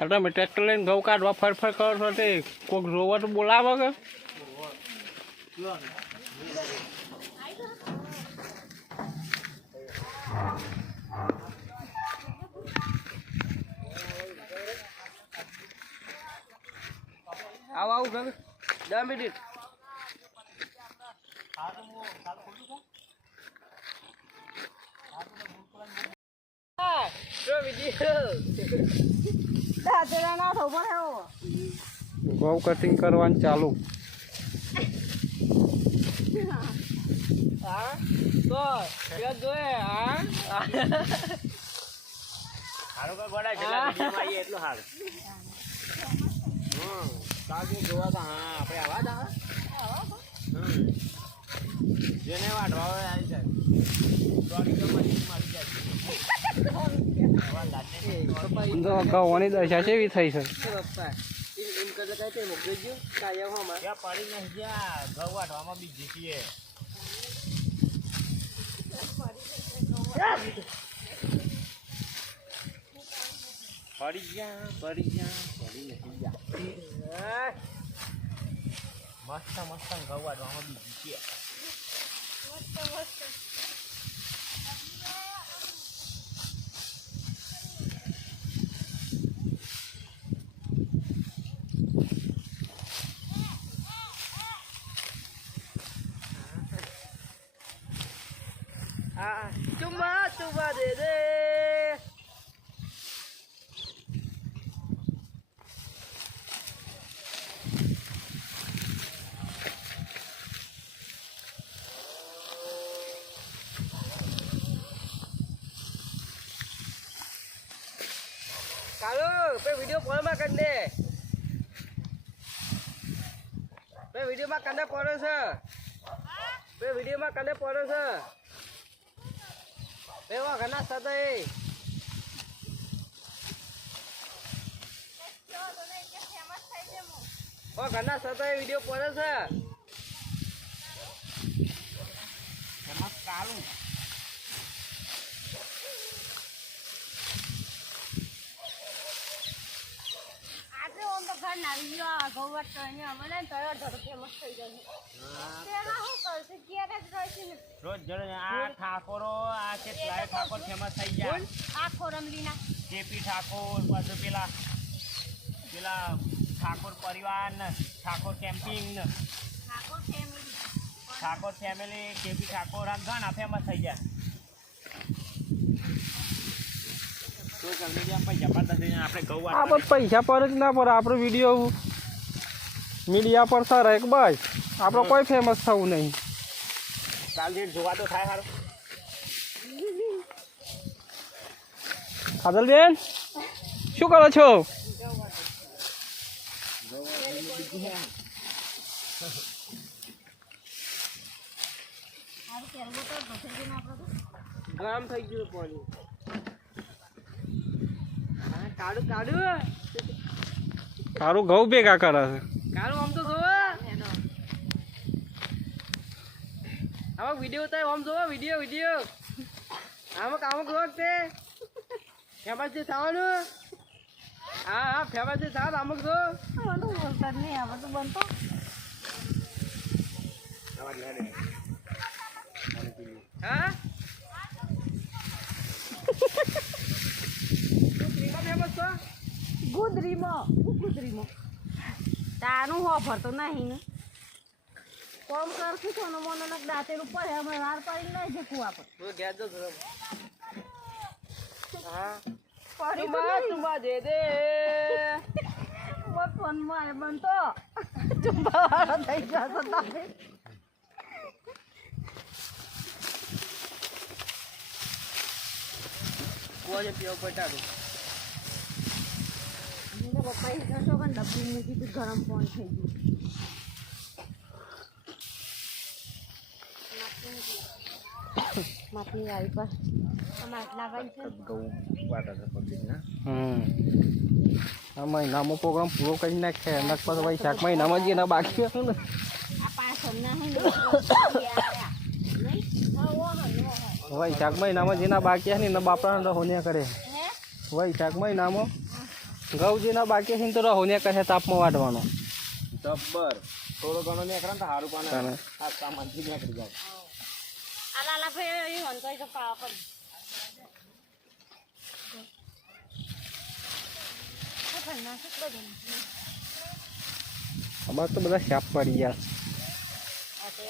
તમે ટ્રેક્ટર લઈને ઘઉં કાઢવા ફરફર કરો છો તે કોઈક રોવા તો બોલાવો કે આવું ઘર 10 મિનિટ ઘઉં કટિંગ કરવાનું ચાલુ તો જોઈએ સારું કા ગોડા જેટલા વિડીયોમાં આવીએ એટલું સારું કાજુ જોવા તો હા આપણે આવા જેને વાટવા હોય આવી જાય ઘઉંની દશા કેવી થઈ છે પડી નથી ગયા ઘઉં વાટવામાં બી જીતીએ પડી ગયા પડી નથી ગયા મસ્ત મસ્ત ઘઉં વાટવામાં બી જીતીએ ચુમ્બા દે દે કાલો પે વિડિયો કોલમાં કરી દે પે વિડિયોમાં કને પડે છે પે વિડિયોમાં કને પડે છે બેવા ઘણા સદાય ઓ ઘણા સદાય વિડિયો પડે છે એમાં કાલું આજે ઓમ તો ઘર નાવી ગયો ગૌવટ તો અહીંયા મને તૈયાર તો ફેમસ થઈ જાય તેમાં હું કરશે ક્યારે જ રહેશે રોજ જણ આ ઠાકોરો આ કેટલાય ઠાકોર ફેમસ થઈ ગયા આ ખોરમલીના જેપી ઠાકોર પછી પેલા ઠાકોર પરિવાર ને ઠાકોર કેમ્પિંગ ને ઠાકોર ફેમિલી કેપી ઠાકોર આ ઘણા ફેમસ થઈ ગયા પૈસા પર જ ના પર આપણો વિડીયો મીડિયા પર સર એક બસ આપણો કોઈ ફેમસ થવું નહીં કાલ જોવા તો થાય સારું કાજલબેન શું કરો છો ગામ થઈ ગયું પાણી કાળું ઘઉં ભેગા કરે છે કાળું આમ તો જોવો આમાં વિડીયો થાય આમ જોવો વિડીયો આમાં કામ જોવો તે ફેમસ છે થવાનું હા ફેમસ છે થવાનું અમુક જો બોલતા નહીં આમાં તો બનતો હા ગુદરીમાં તારું હો ભરતો નહીં ને કોમ કરશું છો ને મને દાંતેર ઉપર અમે વાર પાડી લઈ જકું આપણે ગેસ જો હા ચુંબા દે દે ફોન માં બનતો ચુંબા વાળો થઈ ગયો તો તમે કોઈ પીવો પટાડું પપ્પા એ કરશો પણ ડબ્બી મૂકી તો ગરમ પાણી થઈ ગયું માથની વાળી પર માટલા વાળી છે આ મહિનામાં પ્રોગ્રામ પૂરો કરી નાખે એના પછી વૈશાખ મહિનામાં જ એના બાકી હતું ને આ પાછળ ના હોય ને વૈશાખ મહિનામાં જેના બાકી છે ને એના બાપરાને રહોનિયા કરે હે વૈશાખ મહિનામાં ઘઉં જેના બાકી છે ને તો રહોનિયા કરે તાપમાં વાટવાનો જબ્બર થોડો ઘણો નીકળે ને તો સારું તાને. પાને આ સામાનથી નીકળી જાય આ લાલા ભાઈ એ હંતો તો પાવા પણ અમારે તો બધા શાપ પડી ગયા આ તે